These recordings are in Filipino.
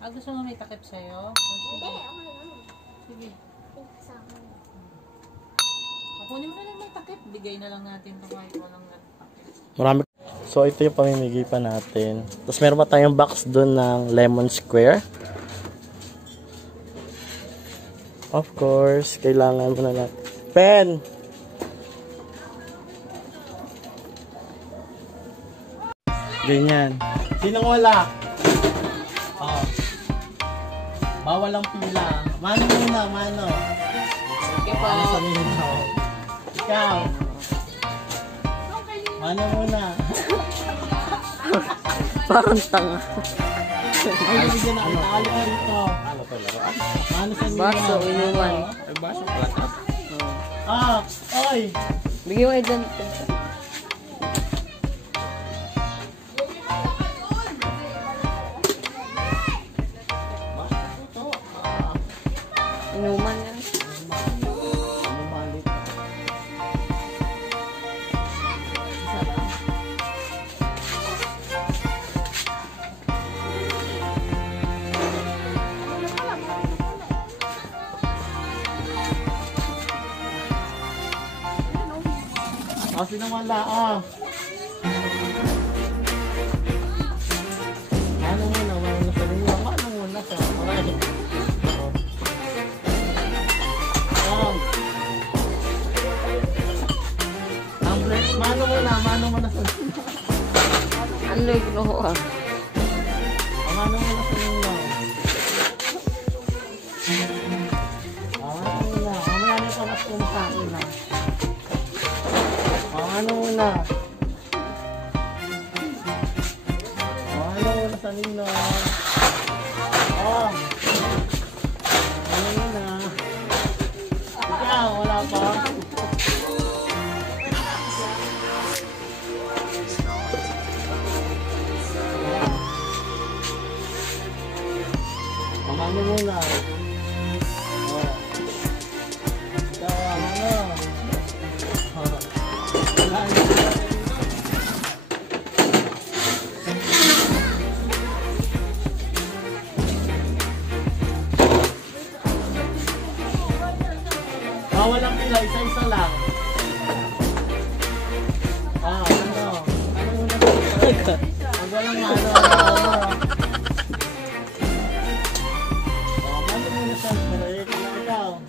Gusto mo may takip sa'yo? Hindi, okay lang. Sige. Kasama mo. Kunin mo na lang ng takip. Bigay na lang natin ito kahit walang takip. Marami. So, ito yung pamimigay pa natin. Tapos, meron pa tayong box dun ng lemon square. Of course, kailangan mo na natin. Pen! Ganyan. Sinong wala? Oh. Bawal ang pila. Mano muna, mano. Sige po. Ano sa ninyo? Ikaw. Mano muna. Parang tanga. Ay, bigyan na. Nakalo ka rito. Mano sa ninyo? Baso, inuman. Ay, baso, plata. Ah, oy. Bigyan mo dyan. Inuman yan. Sinong wala, ah. Ano muna, mano sa ninyo? Mano muna sa okay. Mano muna sa ninyo. Ano yung kinuha? Mano muna sa ninyo. Mano muna. Mamaya na pa mas kumasakin na. Ano muna? Ano muna sa ninyo? Ano muna? Ikaw, wala pa? Ano muna? Ikaw, ano? Bawal ang pila, isa-isa lang. Ano? Ano muna dito? Huwag walang ano. Ano muna sa break? Ikaw.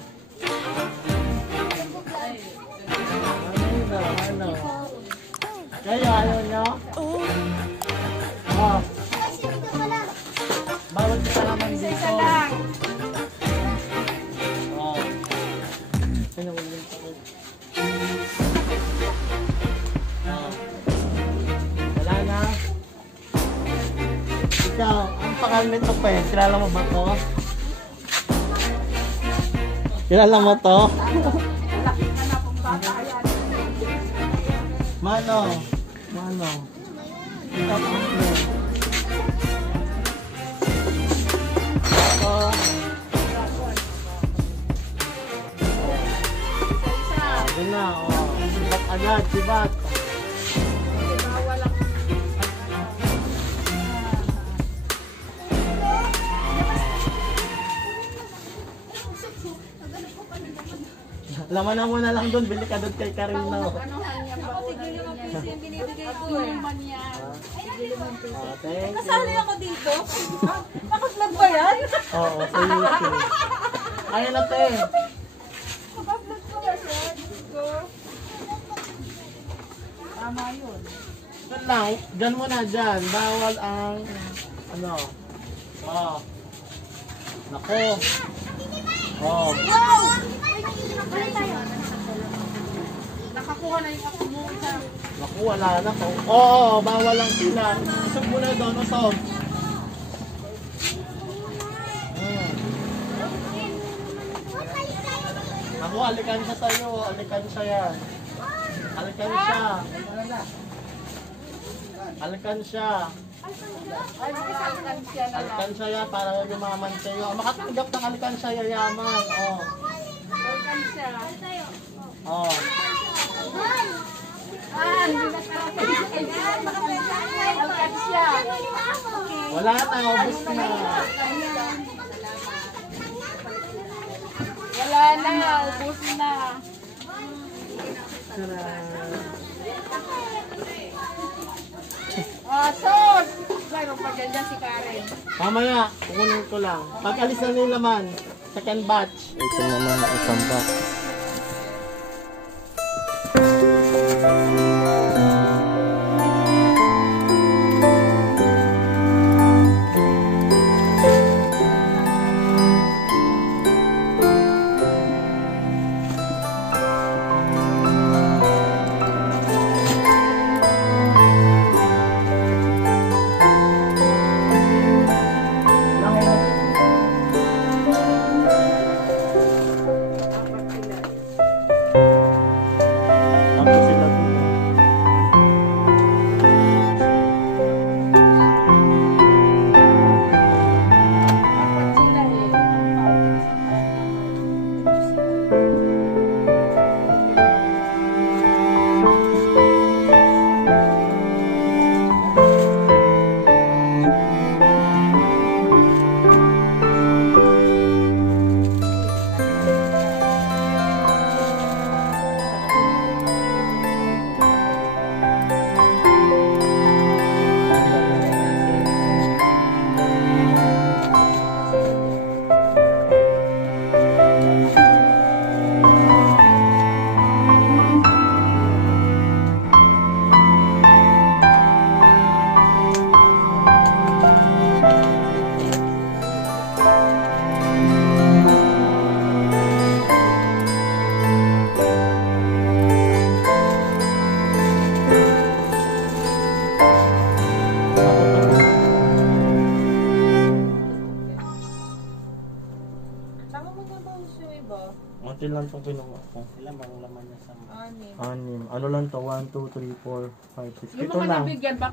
Ano? Kayo, ayaw nyo? Bawal ka naman dito. Wala na. Ikaw, ang pangalan nito pa eh. Kilala mo ba to? Kilala mo to? Mano? Ikaw ang name. Doon na, sibat agad, sibat. Laman na muna lang doon, bili ka doon kay Karin na. Nasali ako dito? Naka-vlog ba yan? Oo, sa YouTube. Ayan na te. Naka-vlog ko ba siya? Tama yun. Doon lang, dyan muna dyan. Bawal ang, ano. Nako. Nakakuha na yung ako mo. Naku, wala na ko. Oo, bawal ang pila. Usog muna doon, usog. Naku, alikan siya sa'yo. Alikan siya yan. Alikan siya. Alikan siya. Alikan siya yan para yumaman sa'yo. Makatanggap ng alikan siya yayaman. Wala na, ubus na. Wala na, ubus na. Sos! Mayroon pa dyan si Karen. Mamaya, kukunin ko lang. Pag alis na nila man, second batch. Ito naman ang isang box. Tapos sila dun. Tama mo na ba yung iba? Unti lang itong kinuha ko. Ilan bang laman niya sa Anim. anim? Ano lang to? 1, 2, 3, 4, 5, 6. Yung Ito mga lang. nabigyan ba?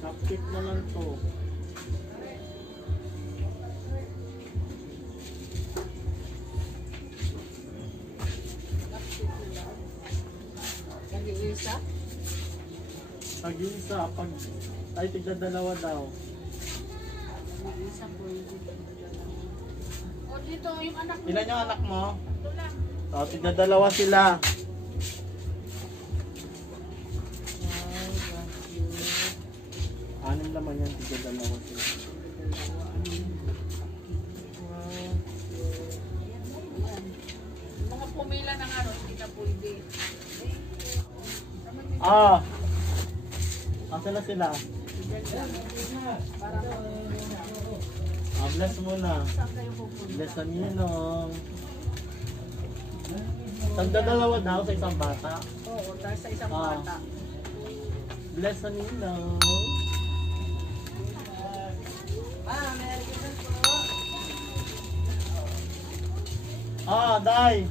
Cupcake na lang to. Nag-iisa? Pag-isa, pag ay tigda dalawa daw. Nag-iisa po yung O dito, yung anak mo. Ilan yung anak mo? Ito lang. O, tigda dalawa sila. Anim naman yan, tigda dalawa sila. Mga pumila ng ano, hindi na pwede. Ah! Asa na sila? Ah, bless muna. Bless ang ninong. Tanda dalawa daw sa isang bata. Oo, dahil sa isang Ah. bata. Bless ang ninong. Ah, Day!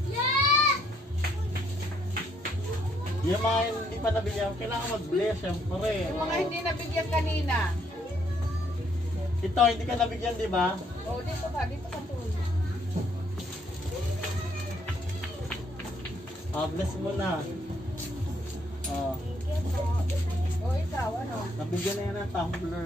Yung mga hindi pa nabigyan, kailangan mag-bless, syempre. Yung mga hindi nabigyan kanina. Ito, hindi ka nabigyan, di ba? O, dito ka po. Ah, bless mo na. Ah, O, ikaw, ano? nabigyan na yan ng tumbler.